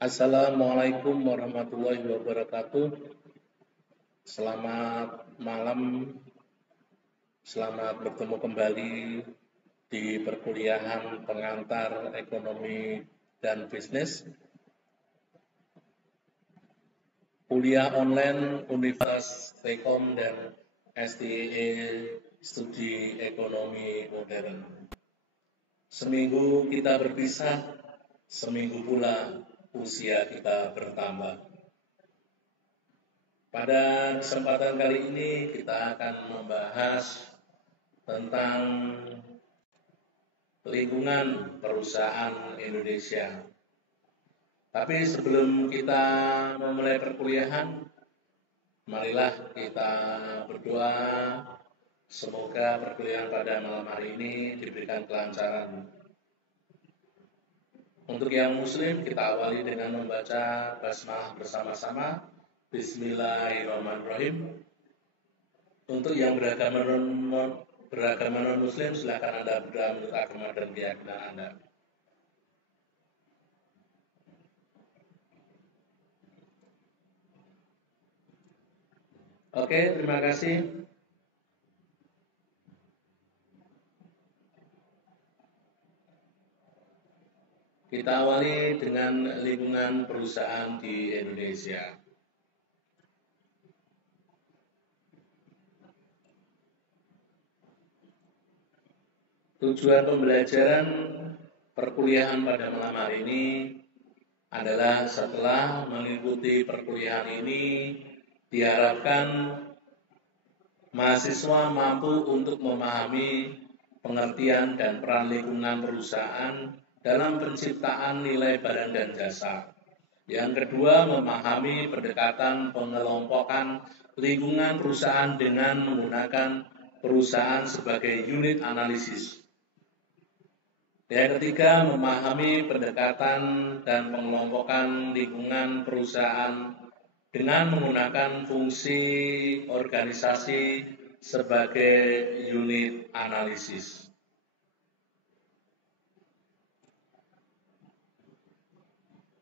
Assalamualaikum warahmatullahi wabarakatuh. Selamat malam, selamat bertemu kembali di perkuliahan pengantar ekonomi dan bisnis. Kuliah online Universitas Telkom dan STIE Studi Ekonomi Modern. Seminggu kita berpisah, seminggu pula usia kita bertambah. Pada kesempatan kali ini kita akan membahas tentang lingkungan perusahaan Indonesia. Tapi sebelum kita memulai perkuliahan, marilah kita berdoa semoga perkuliahan pada malam hari ini diberikan kelancaran. Untuk yang muslim, kita awali dengan membaca basmalah bersama-sama. Bismillahirrahmanirrahim. Untuk yang beragama non-muslim, silakan Anda berdoa menurut agama dan keyakinan Anda. Oke, terima kasih. Kita awali dengan lingkungan perusahaan di Indonesia. Tujuan pembelajaran perkuliahan pada malam hari ini adalah setelah mengikuti perkuliahan ini, diharapkan mahasiswa mampu untuk memahami pengertian dan peran lingkungan perusahaan dalam penciptaan nilai barang dan jasa. Yang kedua, memahami pendekatan pengelompokan lingkungan perusahaan dengan menggunakan perusahaan sebagai unit analisis. Yang ketiga, memahami pendekatan dan pengelompokan lingkungan perusahaan dengan menggunakan fungsi organisasi sebagai unit analisis.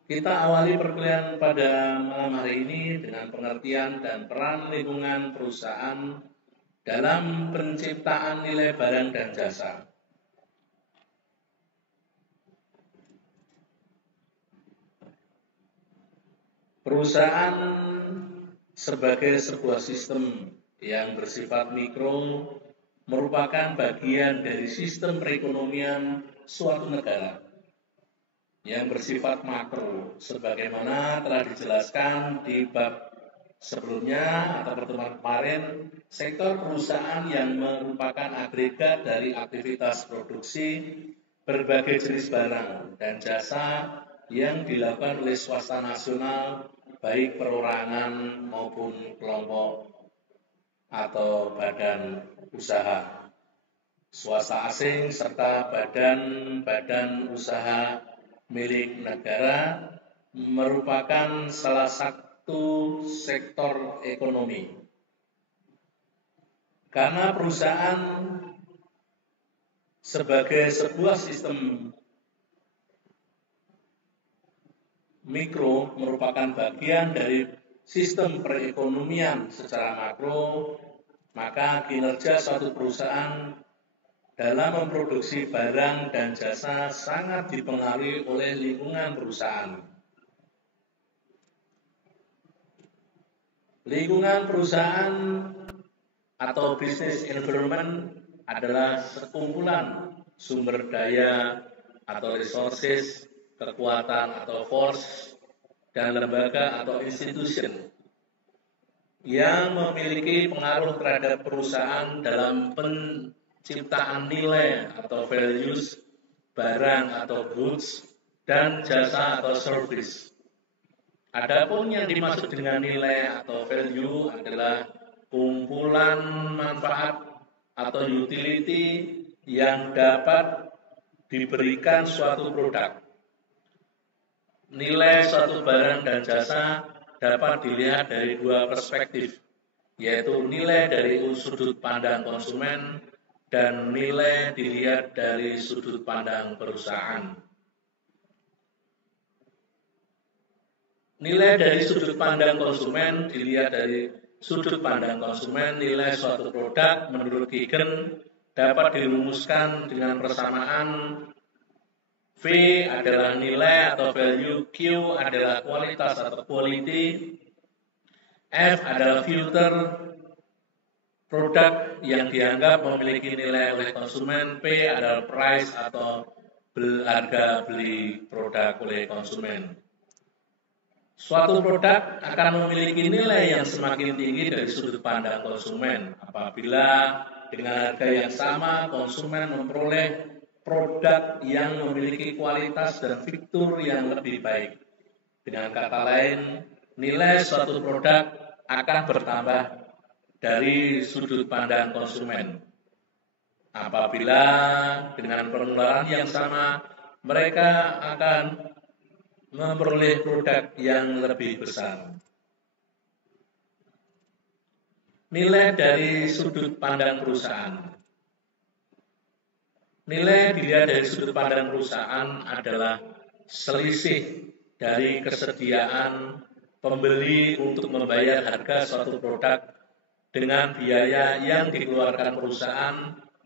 Kita awali perkuliahan pada malam hari ini dengan pengertian dan peran lingkungan perusahaan dalam penciptaan nilai barang dan jasa. Perusahaan sebagai sebuah sistem yang bersifat mikro merupakan bagian dari sistem perekonomian suatu negara yang bersifat makro, sebagaimana telah dijelaskan di bab sebelumnya atau pertemuan kemarin. Sektor perusahaan yang merupakan agregat dari aktivitas produksi berbagai jenis barang dan jasa yang dilakukan oleh swasta nasional, baik perorangan maupun kelompok atau badan usaha, swasta asing serta badan-badan usaha milik negara merupakan salah satu sektor ekonomi. Karena perusahaan sebagai sebuah sistem mikro merupakan bagian dari sistem perekonomian secara makro, maka kinerja suatu perusahaan dalam memproduksi barang dan jasa sangat dipengaruhi oleh lingkungan perusahaan. Lingkungan perusahaan atau business environment adalah sekumpulan sumber daya atau resources, kekuatan atau force, dan lembaga atau institution yang memiliki pengaruh terhadap perusahaan dalam penciptaan nilai atau values, barang atau goods, dan jasa atau service. Adapun yang dimaksud dengan nilai atau value adalah kumpulan manfaat atau utility yang dapat diberikan suatu produk. Nilai suatu barang dan jasa dapat dilihat dari dua perspektif, yaitu nilai dari sudut pandang konsumen dan nilai dilihat dari sudut pandang perusahaan. Nilai dari sudut pandang konsumen dilihat dari sudut pandang konsumen, nilai suatu produk menurut Gigen dapat dirumuskan dengan persamaan V adalah nilai atau value, Q adalah kualitas atau quality, F adalah filter produk yang dianggap memiliki nilai oleh konsumen, P adalah price atau harga beli produk oleh konsumen. Suatu produk akan memiliki nilai yang semakin tinggi dari sudut pandang konsumen apabila dengan harga yang sama konsumen memperoleh produk yang memiliki kualitas dan fitur yang lebih baik. Dengan kata lain, nilai suatu produk akan bertambah dari sudut pandang konsumen apabila dengan pengeluaran yang sama mereka akan memperoleh produk yang lebih besar. Nilai dari sudut pandang perusahaan. Nilai dilihat dari sudut pandang perusahaan adalah selisih dari kesediaan pembeli untuk membayar harga suatu produk dengan biaya yang dikeluarkan perusahaan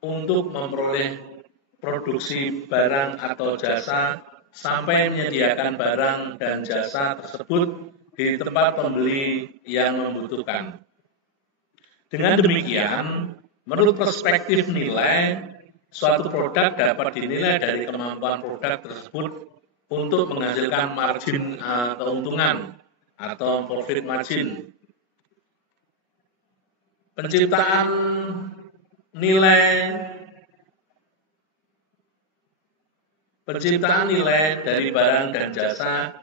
untuk memperoleh produksi barang atau jasa sampai menyediakan barang dan jasa tersebut di tempat pembeli yang membutuhkan. Dengan demikian, menurut perspektif nilai, suatu produk dapat dinilai dari kemampuan produk tersebut untuk menghasilkan margin keuntungan atau profit margin. Penciptaan nilai dari barang dan jasa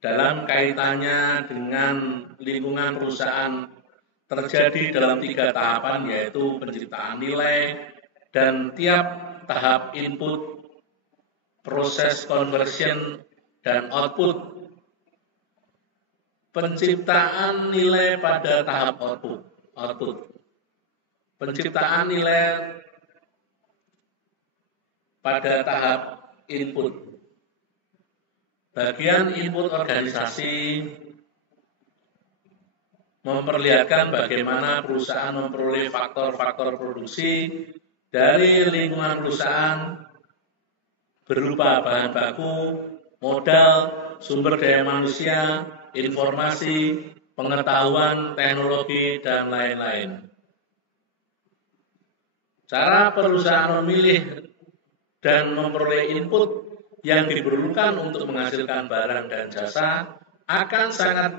dalam kaitannya dengan lingkungan perusahaan terjadi dalam 3 tahapan, yaitu penciptaan nilai dan tiap tahap input, proses conversion, dan output. Penciptaan nilai pada tahap output. Penciptaan nilai pada tahap input. Bagian input organisasi memperlihatkan bagaimana perusahaan memperoleh faktor-faktor produksi dari lingkungan perusahaan berupa bahan baku, modal, sumber daya manusia, informasi, pengetahuan, teknologi, dan lain-lain. Cara perusahaan memilih dan memperoleh input yang diperlukan untuk menghasilkan barang dan jasa akan sangat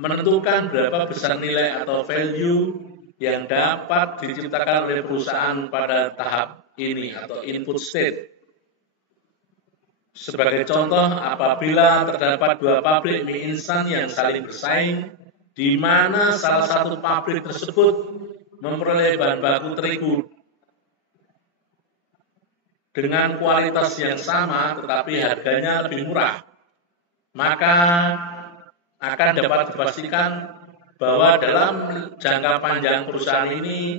menentukan berapa besar nilai atau value yang dapat diciptakan oleh perusahaan pada tahap ini atau input state. Sebagai contoh, apabila terdapat 2 pabrik mie instan yang saling bersaing, di mana salah satu pabrik tersebut memperoleh bahan baku terigu dengan kualitas yang sama tetapi harganya lebih murah, maka akan dapat dipastikan bahwa dalam jangka panjang perusahaan ini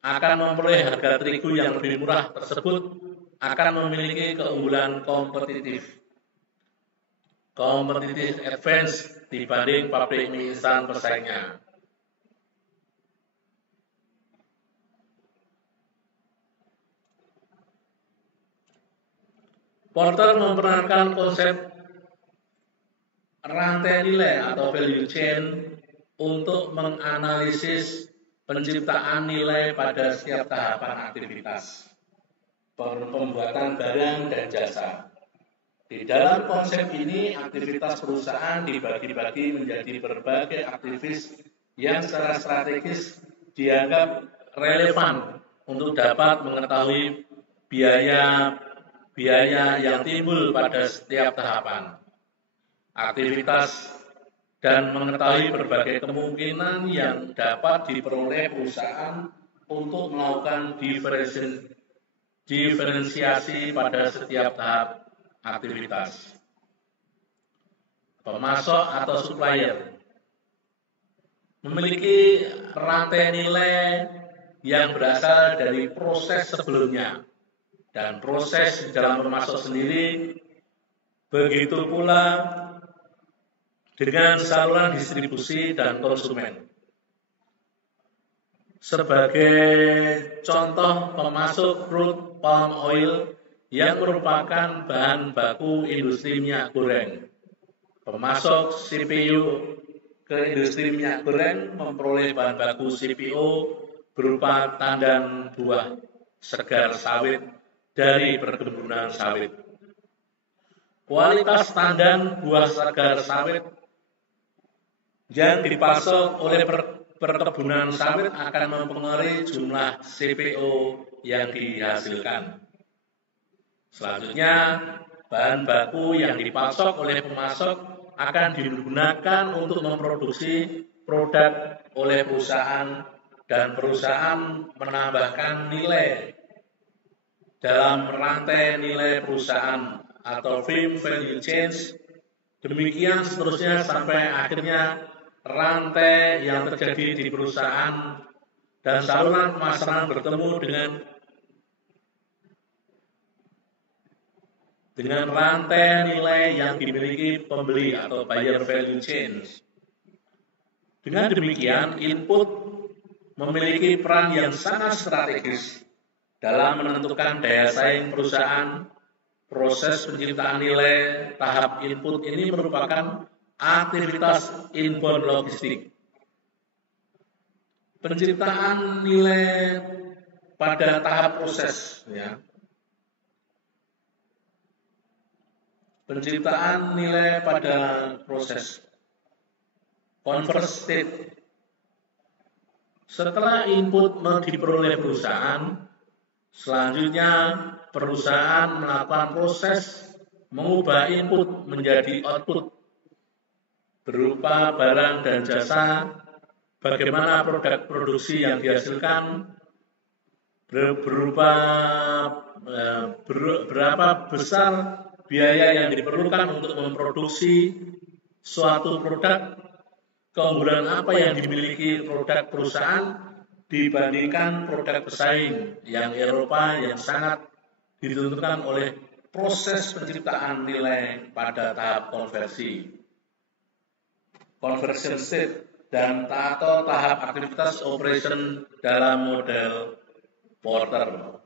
akan memperoleh harga terigu yang lebih murah tersebut akan memiliki keunggulan kompetitif advance dibanding pabrik mie instan pesaingnya. Porter memperkenalkan konsep rantai nilai atau value chain untuk menganalisis penciptaan nilai pada setiap tahapan aktivitas pembuatan barang dan jasa. Di dalam konsep ini, aktivitas perusahaan dibagi-bagi menjadi berbagai aktivis yang secara strategis dianggap relevan untuk dapat mengetahui biaya yang timbul pada setiap tahapan aktivitas dan mengetahui berbagai kemungkinan yang dapat diperoleh perusahaan untuk melakukan diferensiasi pada setiap tahap aktivitas. Pemasok atau supplier memiliki rantai nilai yang berasal dari proses sebelumnya dan proses di dalam pemasok sendiri. Begitu pula dengan saluran distribusi dan konsumen. Sebagai contoh pemasok crude palm oil yang merupakan bahan baku industri minyak goreng. Pemasok CPO ke industri minyak goreng memperoleh bahan baku CPO berupa tandan buah segar sawit dari perkebunan sawit. Kualitas tandan buah segar sawit yang dipasok oleh perkebunan sawit akan mempengaruhi jumlah CPO yang dihasilkan. Selanjutnya, bahan baku yang dipasok oleh pemasok akan digunakan untuk memproduksi produk oleh perusahaan dan perusahaan menambahkan nilai dalam rantai nilai perusahaan atau firm value chain. Demikian seterusnya sampai akhirnya rantai yang terjadi di perusahaan dan saluran pemasaran bertemu dengan rantai nilai yang dimiliki pembeli atau buyer value chain. Dengan demikian, input memiliki peran yang sangat strategis dalam menentukan daya saing perusahaan. Proses penciptaan nilai tahap input ini merupakan aktivitas inbound logistik. Penciptaan nilai pada tahap proses, ya. Penciptaan nilai pada proses converse state. Setelah input diperoleh perusahaan, selanjutnya perusahaan melakukan proses mengubah input menjadi output berupa barang dan jasa. Bagaimana produk produksi yang dihasilkan, berapa besar biaya yang diperlukan untuk memproduksi suatu produk, keunggulan apa yang dimiliki produk perusahaan dibandingkan produk pesaing yang Eropa yang sangat ditentukan oleh proses penciptaan nilai pada tahap konversi, conversion state, dan atau tahap aktivitas operation dalam model Porter.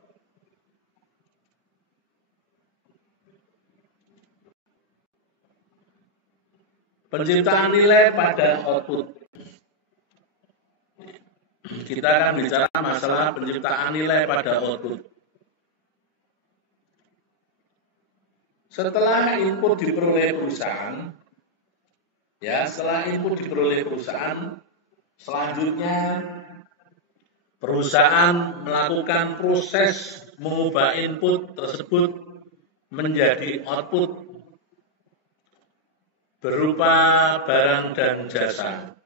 Penciptaan nilai pada output. Kita akan bicara masalah penciptaan nilai pada output. Setelah input diperoleh perusahaan, selanjutnya perusahaan melakukan proses mengubah input tersebut menjadi output berupa barang dan jasa.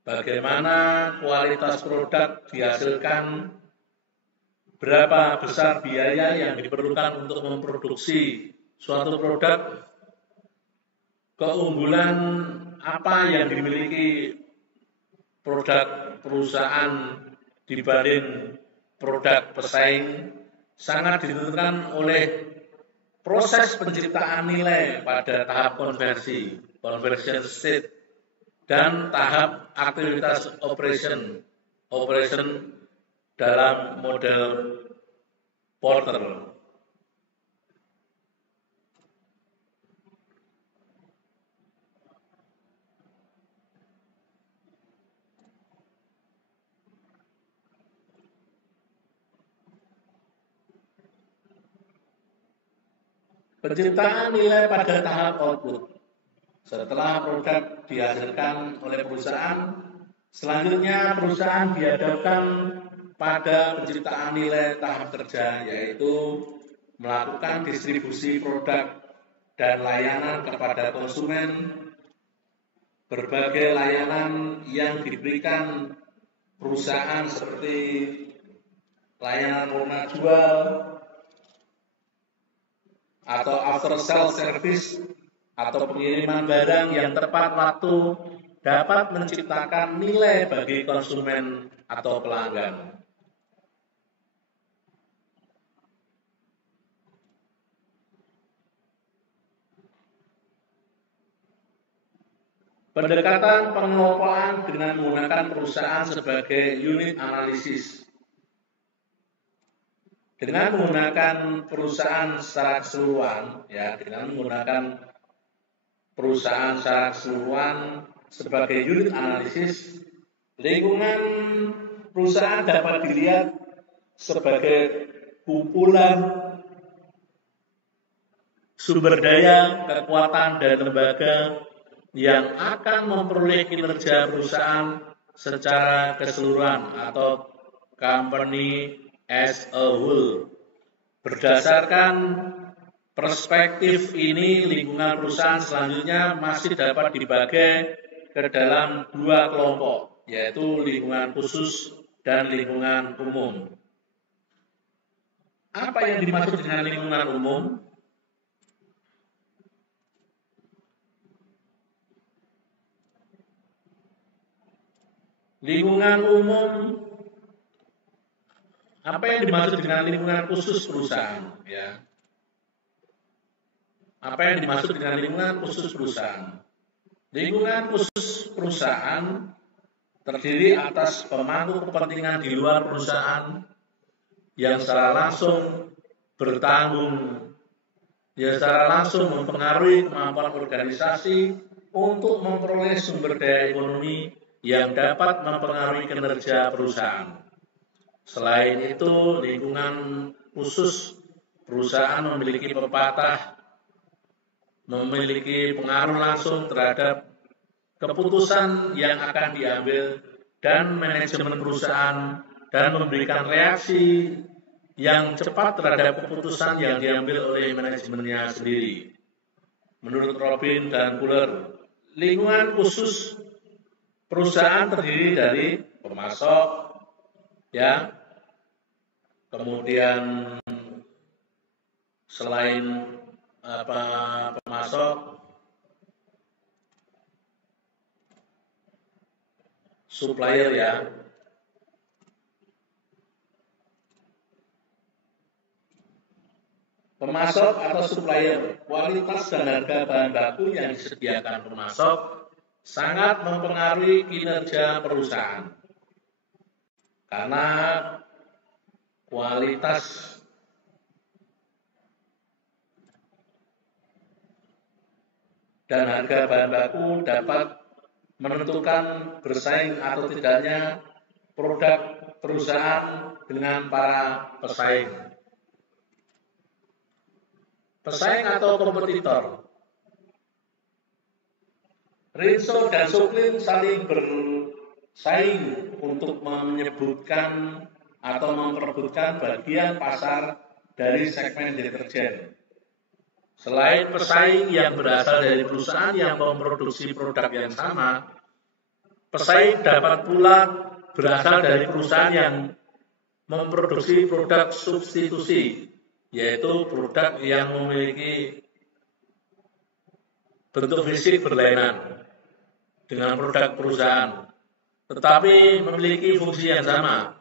Bagaimana kualitas produk dihasilkan, berapa besar biaya yang diperlukan untuk memproduksi suatu produk, keunggulan apa yang dimiliki produk perusahaan dibanding produk pesaing, sangat ditentukan oleh proses penciptaan nilai pada tahap konversi, conversion state, dan tahap aktivitas operation dalam model Porter. Penciptaan nilai pada tahap output. Setelah produk dihasilkan oleh perusahaan, selanjutnya perusahaan dihadapkan pada penciptaan nilai tahap kerja, yaitu melakukan distribusi produk dan layanan kepada konsumen. Berbagai layanan yang diberikan perusahaan seperti layanan rumah jual, atau after sales service, atau pengiriman barang yang tepat waktu dapat menciptakan nilai bagi konsumen atau pelanggan. Pendekatan pengelompokan dengan menggunakan perusahaan sebagai unit analisis. Dengan menggunakan perusahaan secara keseluruhan, ya, dengan menggunakan perusahaan secara keseluruhan sebagai unit analisis, lingkungan perusahaan dapat dilihat sebagai kumpulan sumber daya, kekuatan, dan lembaga yang akan memperoleh kinerja perusahaan secara keseluruhan atau company as a whole. Berdasarkan perspektif ini, lingkungan perusahaan selanjutnya masih dapat dibagi ke dalam dua kelompok, yaitu lingkungan khusus dan lingkungan umum. Apa yang dimaksud dengan lingkungan umum? Lingkungan umum, apa yang dimaksud dengan lingkungan khusus perusahaan? Ya. Apa yang dimaksud dengan lingkungan khusus perusahaan? Lingkungan khusus perusahaan terdiri atas pemangku kepentingan di luar perusahaan yang secara langsung mempengaruhi kemampuan organisasi untuk memperoleh sumber daya ekonomi yang dapat mempengaruhi kinerja perusahaan. Selain itu, lingkungan khusus perusahaan memiliki pengaruh langsung terhadap keputusan yang akan diambil dan manajemen perusahaan dan memberikan reaksi yang cepat terhadap keputusan yang diambil oleh manajemennya sendiri. Menurut Robin dan Fuller, lingkungan khusus perusahaan terdiri dari pemasok, ya, kemudian selain pemasok, supplier, ya. Pemasok atau supplier, kualitas dan harga bahan baku yang disediakan pemasok sangat mempengaruhi kinerja perusahaan. Karena kualitas dan harga bahan baku dapat menentukan bersaing atau tidaknya produk perusahaan dengan para pesaing. Pesaing atau kompetitor. Rinso dan Soklin saling bersaing untuk menyebutkan atau memperebutkan bagian pasar dari segmen deterjen. Selain pesaing yang berasal dari perusahaan yang memproduksi produk yang sama, pesaing dapat pula berasal dari perusahaan yang memproduksi produk substitusi, yaitu produk yang memiliki bentuk fisik berlainan dengan produk perusahaan, tetapi memiliki fungsi yang sama.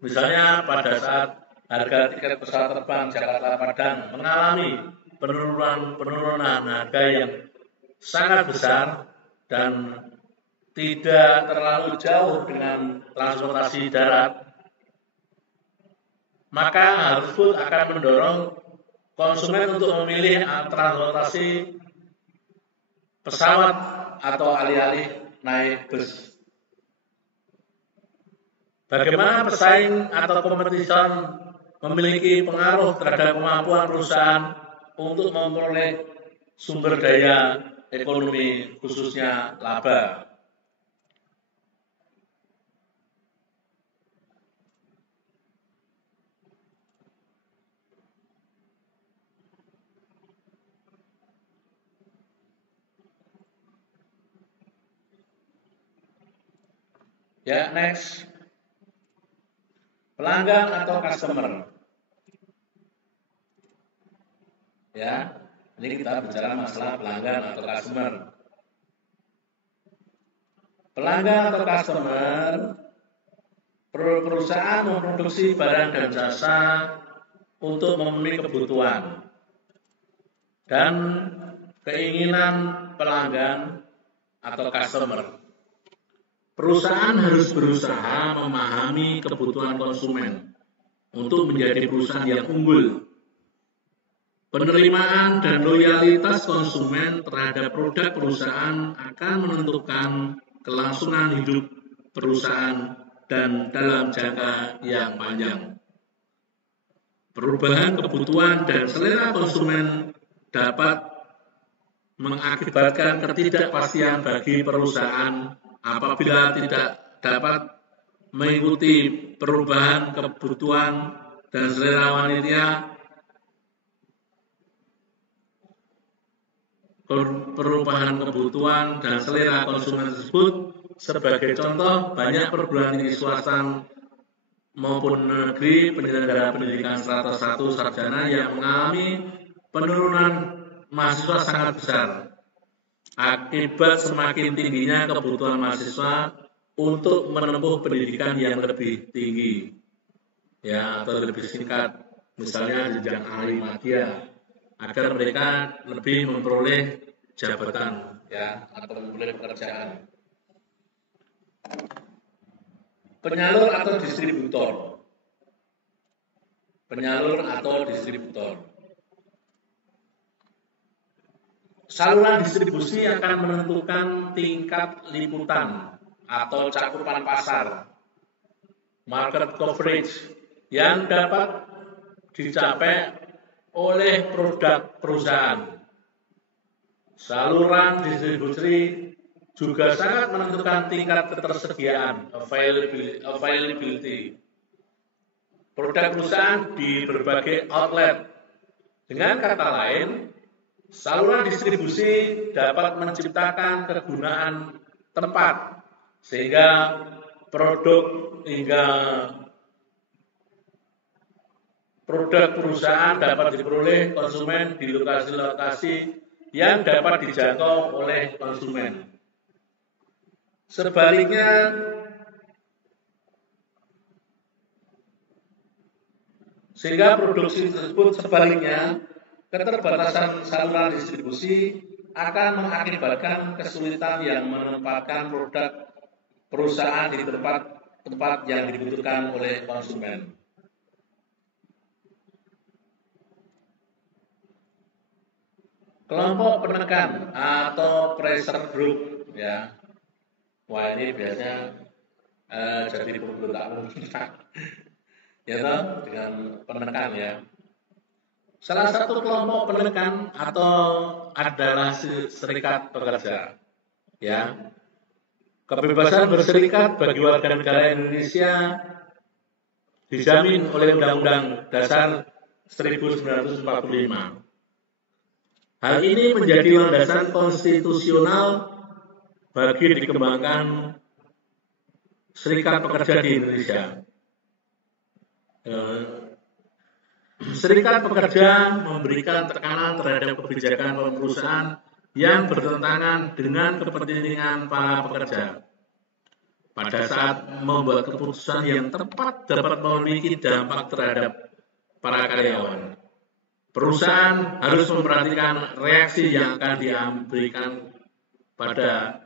Misalnya pada saat harga tiket pesawat terbang Jakarta-Padang mengalami penurunan harga yang sangat besar dan tidak terlalu jauh dengan transportasi darat, maka hal tersebut akan mendorong konsumen untuk memilih transportasi pesawat atau alih-alih naik bus. Bagaimana pesaing atau kompetitor memiliki pengaruh terhadap kemampuan perusahaan untuk memperoleh sumber daya ekonomi, khususnya laba. Ya, next. Pelanggan atau customer. Ya, ini kita bicara masalah pelanggan atau customer. Pelanggan atau customer, perusahaan memproduksi barang dan jasa untuk memenuhi kebutuhan dan keinginan pelanggan atau customer. Perusahaan harus berusaha memahami kebutuhan konsumen untuk menjadi perusahaan yang unggul. Penerimaan dan loyalitas konsumen terhadap produk perusahaan akan menentukan kelangsungan hidup perusahaan dan dalam jangka yang panjang. Perubahan kebutuhan dan selera konsumen dapat mengakibatkan ketidakpastian bagi perusahaan apabila tidak dapat mengikuti perubahan kebutuhan dan selera wanita. Perubahan kebutuhan dan selera konsumen tersebut. Sebagai contoh, banyak perguruan tinggi swasta maupun negeri penyelenggara pendidikan strata 1 sarjana yang mengalami penurunan mahasiswa sangat besar akibat semakin tingginya kebutuhan mahasiswa untuk menempuh pendidikan yang lebih tinggi, ya, atau lebih singkat, misalnya jenjang ahli madya, agar mereka lebih memperoleh jabatan, ya, atau memperoleh pekerjaan. Penyalur atau distributor. Penyalur atau distributor. Saluran distribusi akan menentukan tingkat liputan atau cakupan pasar, market coverage, yang dapat dicapai oleh produk perusahaan. Saluran distribusi juga sangat menentukan tingkat ketersediaan, availability, produk perusahaan di berbagai outlet. Dengan kata lain, saluran distribusi dapat menciptakan kegunaan tempat sehingga produk perusahaan dapat diperoleh konsumen di lokasi-lokasi yang dapat dijangkau oleh konsumen. Sebaliknya, sehingga produksi tersebut keterbatasan saluran distribusi akan mengakibatkan kesulitan yang menempatkan produk perusahaan di tempat yang dibutuhkan oleh konsumen. Kelompok penekan atau pressure group, ya. Wah, ini biasanya jadi pemberontak ya toh, dengan penekan, ya. Salah satu kelompok penekan atau adalah serikat pekerja, ya. Kebebasan berserikat bagi warga negara Indonesia dijamin oleh Undang-Undang Dasar 1945. Hal ini menjadi landasan konstitusional bagi dikembangkan serikat pekerja di Indonesia. Serikat pekerja memberikan tekanan terhadap kebijakan perusahaan yang bertentangan dengan kepentingan para pekerja. Pada saat membuat keputusan yang tepat dapat memiliki dampak terhadap para karyawan. Perusahaan harus memperhatikan reaksi yang akan diberikan pada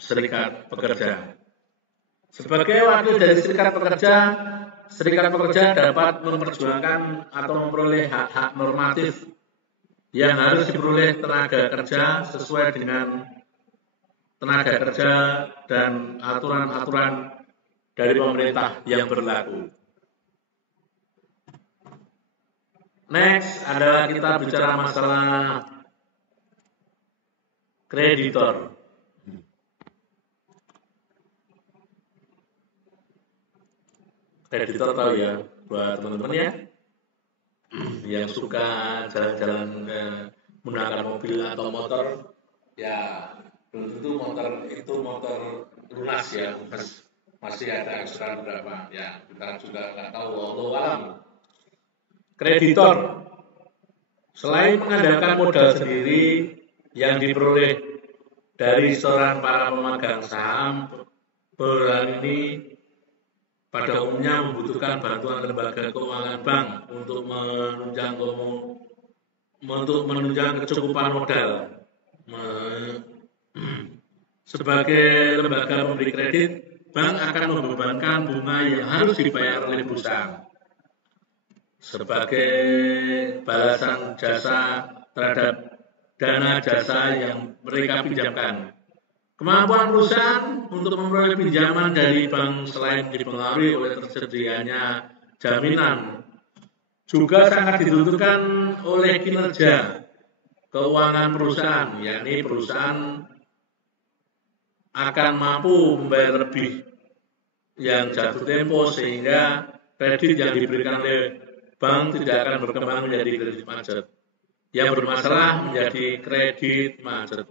serikat pekerja. Sebagai wakil dari serikat pekerja dapat memperjuangkan atau memperoleh hak-hak normatif yang harus diperoleh tenaga kerja sesuai dengan tenaga kerja dan aturan-aturan dari pemerintah yang berlaku. Next adalah kita bicara masalah kreditor. Kreditor tahu ya, buat teman-teman ya, yang suka jalan-jalan menggunakan mobil atau motor, ya belum tentu motor lunas ya, masih ada ekstra berapa, ya kita juga nggak tahu, wallahu alam. Kreditor, selain mengandalkan modal sendiri yang diperoleh dari setoran para pemegang saham, perusahaan ini pada umumnya membutuhkan bantuan lembaga keuangan bank untuk menunjang untuk menunjang kecukupan modal. Sebagai lembaga pemberi kredit, bank akan membebankan bunga yang harus dibayar oleh perusahaan sebagai balasan jasa terhadap dana jasa yang mereka pinjamkan. Kemampuan perusahaan untuk memperoleh pinjaman dari bank selain dipengaruhi oleh tersedianya jaminan, juga sangat ditentukan oleh kinerja keuangan perusahaan, yakni perusahaan akan mampu membayar lebih yang jatuh tempo sehingga kredit yang diberikan oleh bank tidak akan berkembang menjadi kredit macet. Yang bermasalah menjadi kredit macet.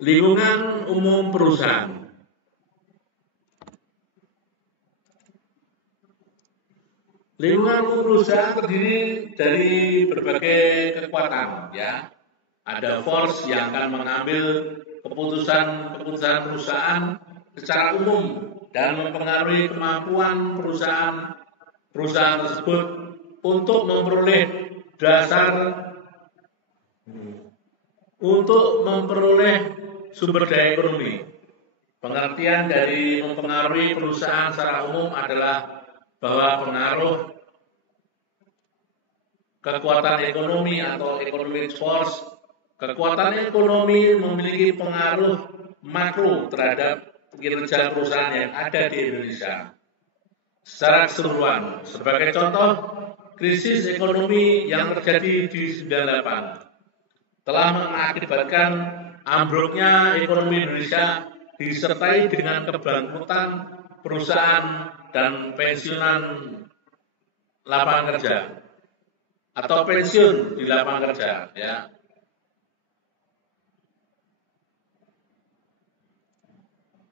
Lingkungan umum perusahaan. Lingkungan umum perusahaan terdiri dari berbagai kekuatan, ya. Ada force yang akan mengambil keputusan perusahaan secara umum dan mempengaruhi kemampuan perusahaan tersebut untuk memperoleh sumber daya ekonomi. Pengertian dari mempengaruhi perusahaan secara umum adalah bahwa pengaruh kekuatan ekonomi atau economic force. Kekuatan ekonomi memiliki pengaruh makro terhadap kinerja perusahaan yang ada di Indonesia secara keseluruhan. Sebagai contoh, krisis ekonomi yang terjadi di 98 telah mengakibatkan ambruknya ekonomi Indonesia disertai dengan kebangkrutan perusahaan dan pensiunan lapangan kerja atau pensiun di lapangan kerja, ya.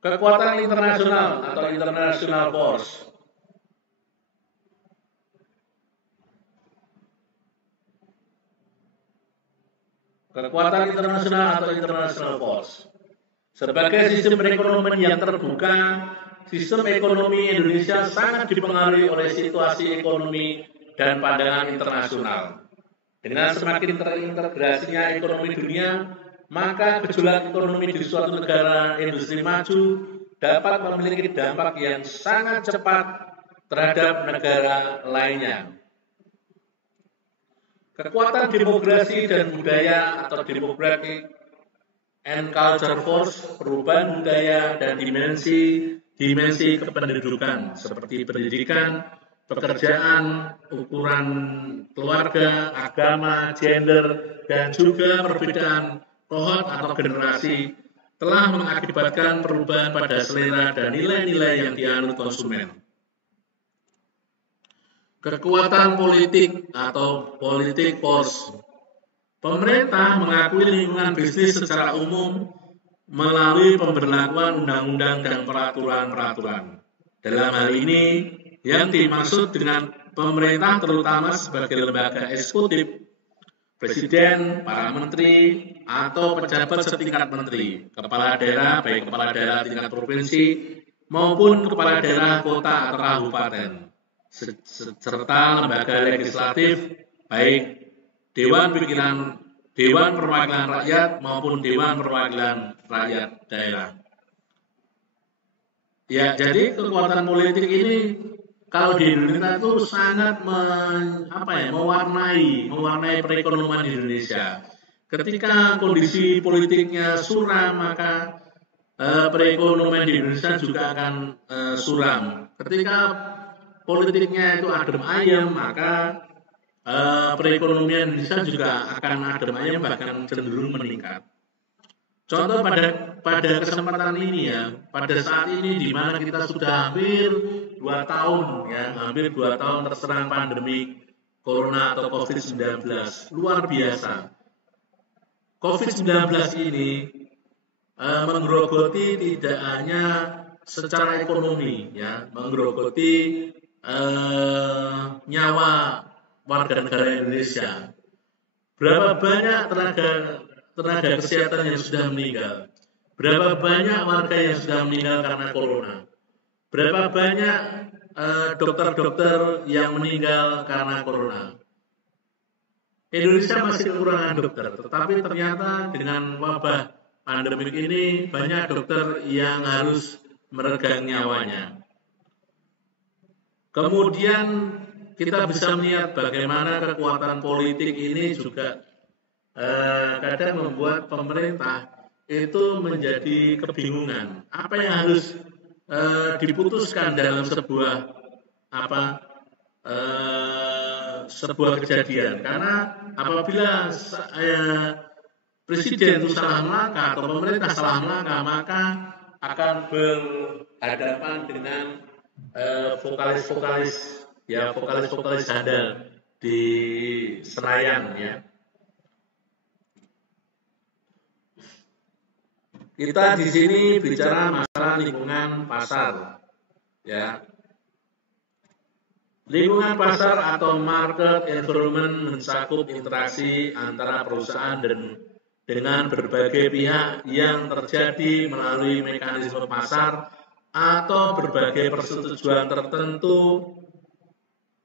Kekuatan internasional atau international force. Kekuatan internasional atau international force. Sebagai sistem perekonomian yang terbuka, sistem ekonomi Indonesia sangat dipengaruhi oleh situasi ekonomi dan pandangan internasional. Dengan semakin terintegrasinya ekonomi dunia, maka gejolak ekonomi di suatu negara industri maju dapat memiliki dampak yang sangat cepat terhadap negara lainnya. Kekuatan demokrasi dan budaya atau demographic and culture force, perubahan budaya dan dimensi kependudukan seperti pendidikan, pekerjaan, ukuran keluarga, agama, gender, dan juga perbedaan kohort atau generasi telah mengakibatkan perubahan pada selera dan nilai-nilai yang dianut konsumen. Kekuatan politik atau politik force. Pemerintah mengakui lingkungan bisnis secara umum melalui pemberlakuan undang-undang dan peraturan-peraturan. Dalam hal ini, yang dimaksud dengan pemerintah terutama sebagai lembaga eksekutif, presiden, para menteri, atau pejabat setingkat menteri, kepala daerah, baik kepala daerah tingkat provinsi maupun kepala daerah kota atau kabupaten, serta lembaga legislatif, baik Dewan Perwakilan Rakyat maupun Dewan Perwakilan Rakyat Daerah. Ya, jadi kekuatan politik ini kalau di Indonesia itu sangat mewarnai perekonomian di Indonesia. Ketika kondisi politiknya suram, maka perekonomian di Indonesia juga akan suram. Ketika politiknya itu adem ayem, maka perekonomian Indonesia juga akan adem ayem, bahkan cenderung meningkat. Contoh pada kesempatan ini, ya, pada saat ini di mana kita sudah hampir 2 tahun, ya, hampir 2 tahun terserang pandemi Corona atau COVID-19, luar biasa. COVID-19 ini menggerogoti tidak hanya secara ekonomi, ya, menggerogoti nyawa warga negara Indonesia. Berapa banyak tenaga kesehatan yang sudah meninggal? Berapa banyak warga yang sudah meninggal karena corona? Berapa banyak dokter-dokter yang meninggal karena corona? Indonesia masih kekurangan dokter, tetapi ternyata dengan wabah pandemik ini banyak dokter yang harus meregang nyawanya. Kemudian kita bisa melihat bagaimana kekuatan politik ini juga kadang membuat pemerintah itu menjadi kebingungan. Apa yang harus diputuskan dalam sebuah sebuah kejadian? Karena apabila presiden itu salah melangkah atau pemerintah salah melangkah, maka akan berhadapan dengan vokalis-vokalis handal di Senayan ya. Kita di sini bicara masalah lingkungan pasar ya. Lingkungan pasar atau market environment mencakup interaksi antara perusahaan dan dengan berbagai pihak yang terjadi melalui mekanisme pasar atau berbagai persetujuan tertentu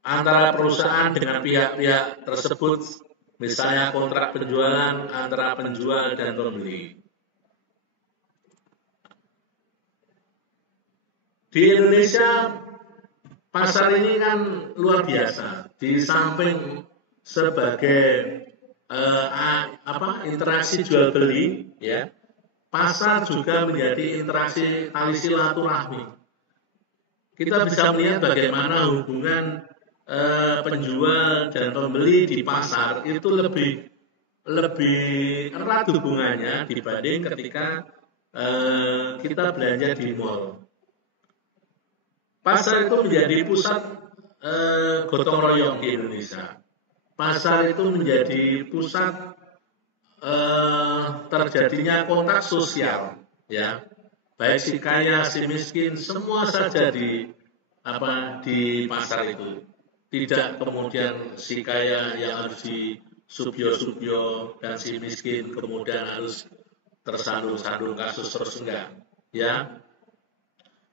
antara perusahaan dengan pihak-pihak tersebut, misalnya kontrak penjualan antara penjual dan pembeli. Di Indonesia, pasar ini kan luar biasa. Di samping sebagai interaksi jual beli, ya, pasar juga menjadi interaksi tali silaturahmi. Kita bisa melihat bagaimana hubungan penjual dan pembeli di pasar itu lebih erat hubungannya dibanding ketika kita belanja di mall. Pasar itu menjadi pusat gotong royong di Indonesia. Pasar itu menjadi pusat terjadinya kontak sosial, ya. Baik si kaya, si miskin, semua saja di pasar itu. Tidak kemudian si kaya yang harus di subyo dan si miskin kemudian harus tersandung-sandung kasus terus enggak, ya.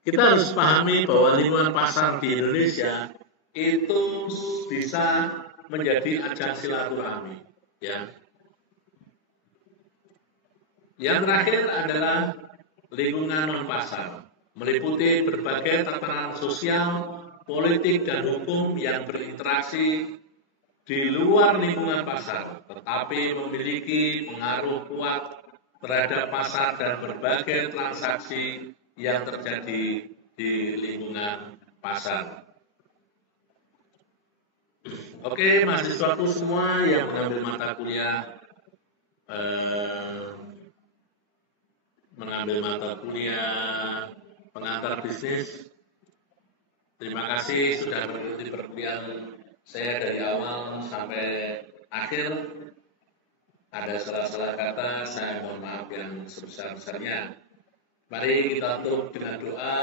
Kita harus pahami bahwa lingkungan pasar di Indonesia itu bisa menjadi ajang silaturahmi, ya. Yang terakhir adalah lingkungan non-pasar, meliputi berbagai tatanan sosial, politik, dan hukum yang berinteraksi di luar lingkungan pasar, tetapi memiliki pengaruh kuat terhadap pasar dan berbagai transaksi yang terjadi di lingkungan pasar. Oke, mahasiswaku semua yang mengambil mata kuliah pengantar bisnis, terima kasih sudah mengikuti perkuliahan saya dari awal sampai akhir. Ada salah-salah kata, saya mohon maaf yang sebesar-besarnya. Mari kita tutup dengan doa.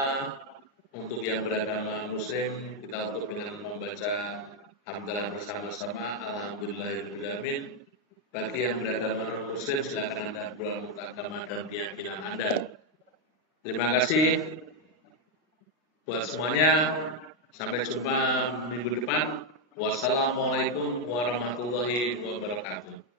Untuk yang beragama Muslim, kita tutup dengan membaca hamdalah bersama-sama. Alhamdulillahirrahmanirrahim. Bagi yang beragama non-Muslim, silakan Anda beragama agama dan keyakinan Anda. Terima kasih buat semuanya. Sampai jumpa minggu depan. Wassalamualaikum warahmatullahi wabarakatuh.